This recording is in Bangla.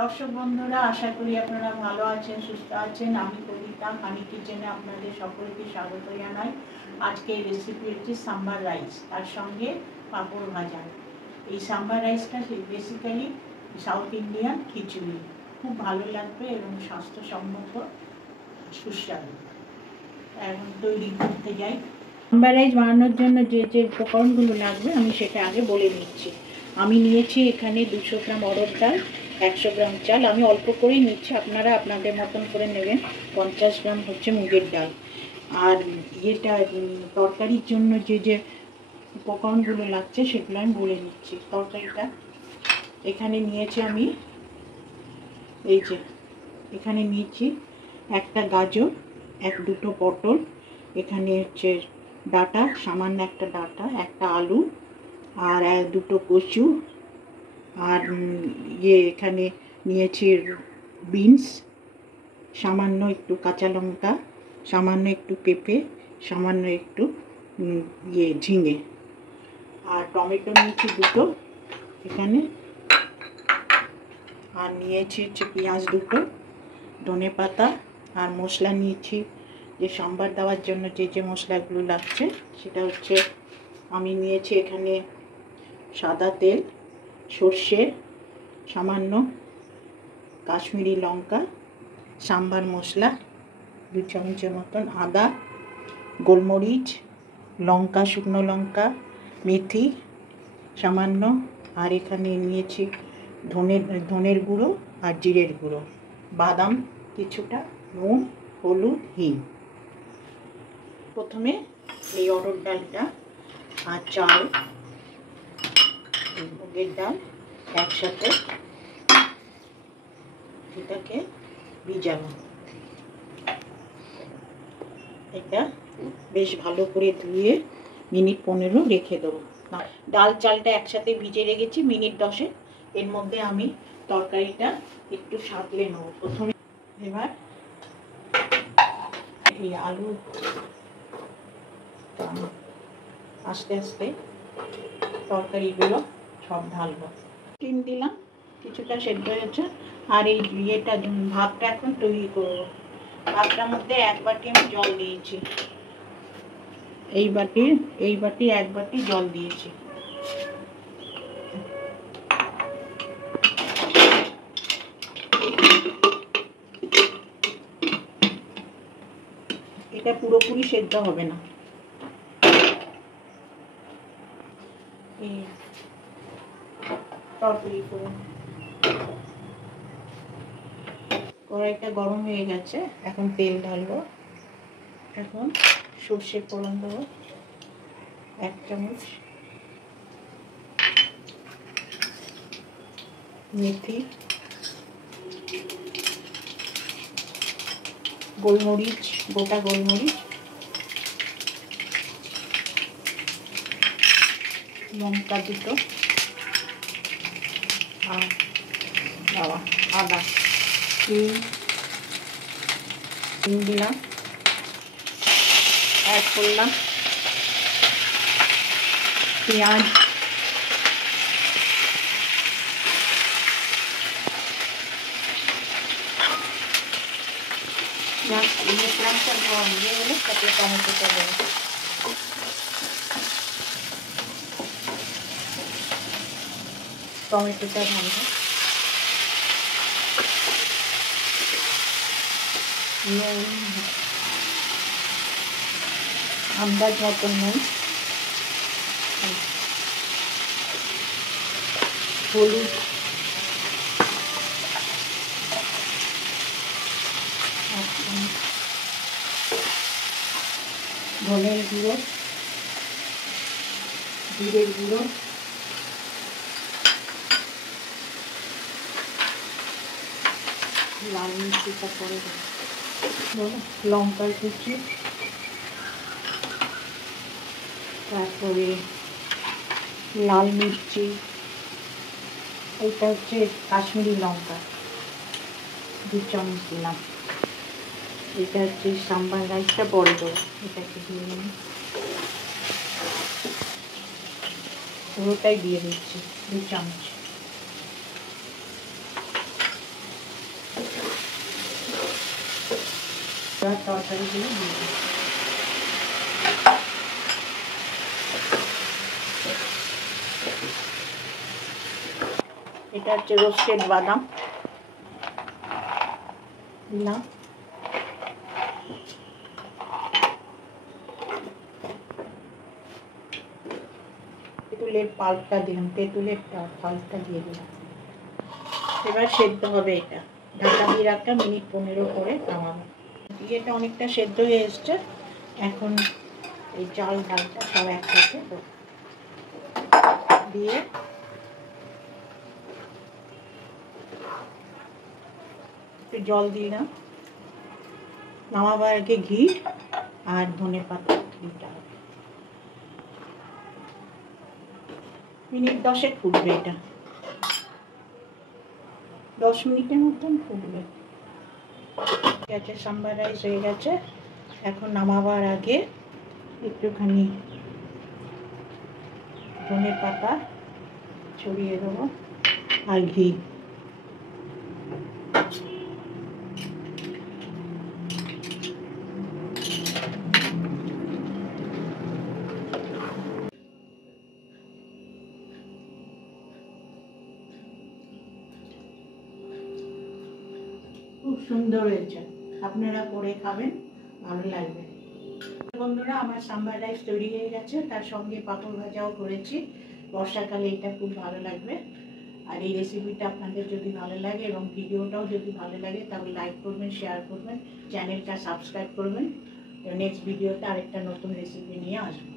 দর্শক বন্ধুরা, আশা করি আপনারা ভালো আছেন, সুস্থ আছেন। আমি কবিতা হানি কিচেনে আপনাদের সকলকে স্বাগত জানাই। আজকে রেসিপি হচ্ছে সাম্বার রাইস, তার সঙ্গে পাঁপড় ভাজা। এই সাম্বার রাইসটা বেসিক্যালি সাউথ ইন্ডিয়ান খিচুড়ি, খুব ভালো লাগবে এবং স্বাস্থ্যসম্মত, সুস্বাদু। এখন তৈরি করতে যাই। সাম্বার রাইস বানানোর জন্য যে যে উপকরণগুলো লাগবে আমি সেটা আগে বলে নিচ্ছি। আমি নিয়েছি এখানে 200 গ্রাম অরহর ডাল, 100 গ্রাম চাল। আমি অল্প করেই নিচ্ছি, আপনারা আপনাদের মতন করে নেবেন। 50 গ্রাম হচ্ছে মুগের ডাল। আর এটা তরকারির জন্য যে যে উপকরণগুলো লাগছে সেগুলো আমি বলে নিচ্ছি। তরকারিটা এখানে নিয়েছি আমি, এই যে এখানে নিয়েছি একটা গাজর, 1-2 পটল, এখানে হচ্ছে ডাঁটা, সামান্য একটা ডাঁটা, একটা আলু, আর 2 কচু, আর এখানে নিয়েছি বিনস, সামান্য একটু কাঁচা লঙ্কা, সামান্য একটু পেঁপে, সামান্য একটু ঝিঙে, আর টমেটো নিয়েছি 2 এখানে, আর নিয়েছি হচ্ছে পেঁয়াজ 2, ধনেপাতা, আর মশলা নিয়েছি যে সাম্বার দেওয়ার জন্য যে যে মশলাগুলো লাগছে সেটা হচ্ছে আমি নিয়েছি এখানে সাদা তেল, সর্ষে, সামান্য কাশ্মীরি লঙ্কা, সাম্বার মশলা 2 চামচের মতন, আদা, গোলমরিচ, লঙ্কা, শুকনো লঙ্কা, মেথি সামান্য, আর এখানে নিয়েছি ধনের গুঁড়ো আর জিরের গুঁড়ো, বাদাম কিছুটা, নুন, হলুদ, হিং। প্রথমে এই অরহর ডালটা আর চাল, মুগের ডাল একসাথে এটাকে ভিজাবো। এটা বেশ ভালো করে ধুয়ে মিনিট 15 রেখে দেবো। ডাল চালটা একসাথে ভিজে রেখেছি মিনিট 10। এর মধ্যে আমি তরকারিটা একটু সাঁতলে নেবো। প্রথমে এবার এই আলু আস্তে আস্তে তরকারিগুলো সব ঢালবো। ডিম দিলাম, কিছুটা সেদ্ধ হয়েছে। আর এই ভাতটা এখন তৈরি করবো। ভাতটার মধ্যে 1 বাটি আমি জল দিয়েছি, এই বাটি 1 বাটি জল দিয়েছি। এটা পুরোপুরি সেদ্ধ হবে না। এই তরকারি করে কড়াইটা গরম হয়ে গেছে, এখন তেল ঢালবো। এখন সর্ষে ফোড়ন দেবো 1 চামচ, মেথি, গোলমরিচ, গোটা গোলমরিচ, লঙ্কা 2, আর আদা, হিং দিলাম, অ্যাড করলাম পেঁয়াজ, পেঁয়াজটা দিয়ে গেলে তারপরে টমেটোটা দেবো। টমেটোটা ভাজবো, নুন আন্দাজ মতন, নুন, হলুদ, ধনের গুঁড়ো, জিরের গুঁড়ো, লাল মির্চিটা পরে লঙ্কার কুচি, তারপরে লাল মির্চি, এটা হচ্ছে কাশ্মীরি লঙ্কা 2 চামচ দিলাম। এটা হচ্ছে সাম্বার রাইসটা পরে দেবো, এটাকে দিয়ে নিই, পুরোটাই দিয়ে দিচ্ছি 2 চামচ। এবার তরকারিগুলো দিয়ে দিই। এটা হচ্ছে রোস্টেড বাদাম দিলাম, তেঁতুলের পাল্পটা দিলাম, তেঁতুলের পাল্পটা দিয়ে দিলাম। এবার সেদ্ধ হবে, এটা ঢাকা দিয়ে রাখা মিনিট 15 করে নামাবো। এটা অনেকটা সেদ্ধ হয়ে এসছে, এখন এই চাল ডালটা সব একসাথে দিয়ে একটু জল দিলাম, নামাবার আগে ঘি আর ধনে পাতা দিতে হবে। মিনিট 10 ফুটবে, এটা 10 মিনিটের মতন ফুটবে। ঠিক আছে, সাম্বার রাইস হয়ে গেছে। এখন নামাবার আগে একটুখানি ধনে পাতা ছড়িয়ে দেবো আর ঘি। খুব সুন্দর হয়েছে, আপনারা করে খাবেন, ভালো লাগবে। বন্ধুরা, আমার সাম্বার রাইস তৈরি হয়ে গেছে, তার সঙ্গে পাঁপড় ভাজাও করেছি। বর্ষাকালে এটা খুব ভালো লাগবে। আর এই রেসিপিটা আপনাদের যদি ভালো লাগে এবং ভিডিওটাও যদি ভালো লাগে তাহলে লাইক করবেন, শেয়ার করবেন, চ্যানেলটা সাবস্ক্রাইব করবেন। নেক্সট ভিডিওতে আরেকটা নতুন রেসিপি নিয়ে আসবো।